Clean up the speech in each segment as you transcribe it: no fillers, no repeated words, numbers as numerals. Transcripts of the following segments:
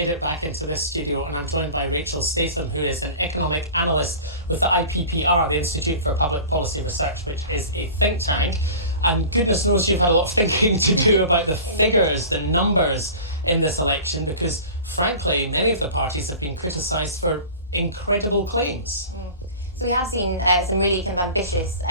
made it back into this studio, and I'm joined by Rachel Statham, who is an economic analyst with the IPPR, the Institute for Public Policy Research, which is a think tank. And goodness knows you've had a lot of thinking to do about the figures, the numbers in this election, because frankly, many of the parties have been criticised for incredible claims. So we have seen some really kind of ambitious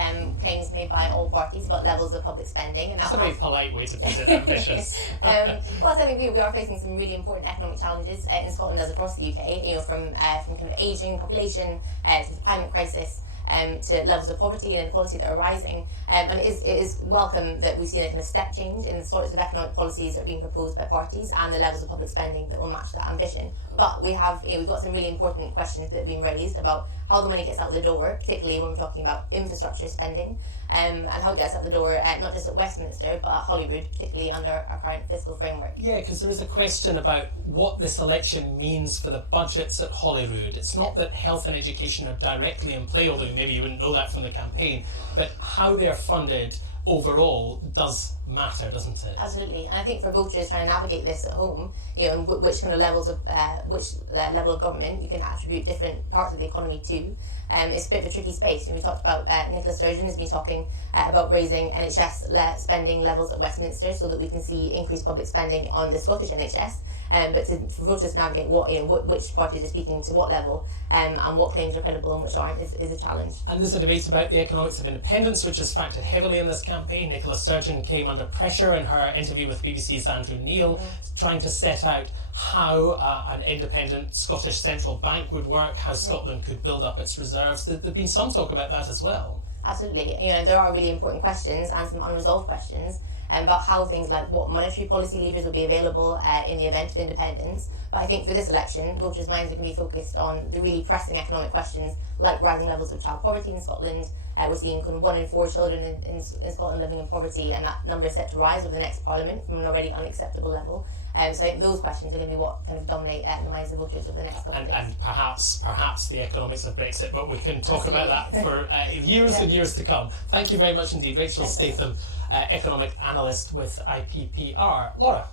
claims made by all parties about levels of public spending. And That's a very polite way to put it, ambitious. Well, I think we are facing some really important economic challenges in Scotland as across the UK, from kind of ageing population to the climate crisis, to levels of poverty and inequality that are rising. And it is welcome that we've seen a kind of step change in the sorts of economic policies that are being proposed by parties and the levels of public spending that will match that ambition. But we've got some really important questions that have been raised about how the money gets out the door, particularly when we're talking about infrastructure spending, and how it gets out the door, not just at Westminster, but at Holyrood, particularly under our current fiscal framework. Yeah, because there is a question about what this election means for the budgets at Holyrood. It's not that health and education are directly in play, although maybe you wouldn't know that from the campaign, but how they're funded overall does matter, doesn't it? Absolutely, and I think for voters trying to navigate this at home, and which kind of levels of level of government you can attribute different parts of the economy to, it's a bit of a tricky space. And we talked about Nicola Sturgeon has been talking about raising NHS spending levels at Westminster so that we can see increased public spending on the Scottish NHS. But for voters to navigate which parties are speaking to what level and what claims are credible and which aren't is a challenge. And there's a debate about the economics of independence, which has factored heavily in this campaign. Nicola Sturgeon came under pressure in her interview with BBC's Andrew Neil, trying to set out how an independent Scottish central bank would work, how Scotland could build up its reserves. There's been some talk about that as well. Absolutely. There are really important questions and some unresolved questions about how things like what monetary policy levers will be available in the event of independence. But I think for this election, voters' minds are going to be focused on the really pressing economic questions like rising levels of child poverty in Scotland. We're seeing kind of 1 in 4 children in Scotland living in poverty, and that number is set to rise over the next Parliament from an already unacceptable level. So I think those questions are going to be what kind of dominate the minds of voters over the next couple of days. And perhaps the economics of Brexit, but we can talk about that for years and years to come. Thank you very much indeed, Rachel Statham, economic analyst with IPPR. Laura.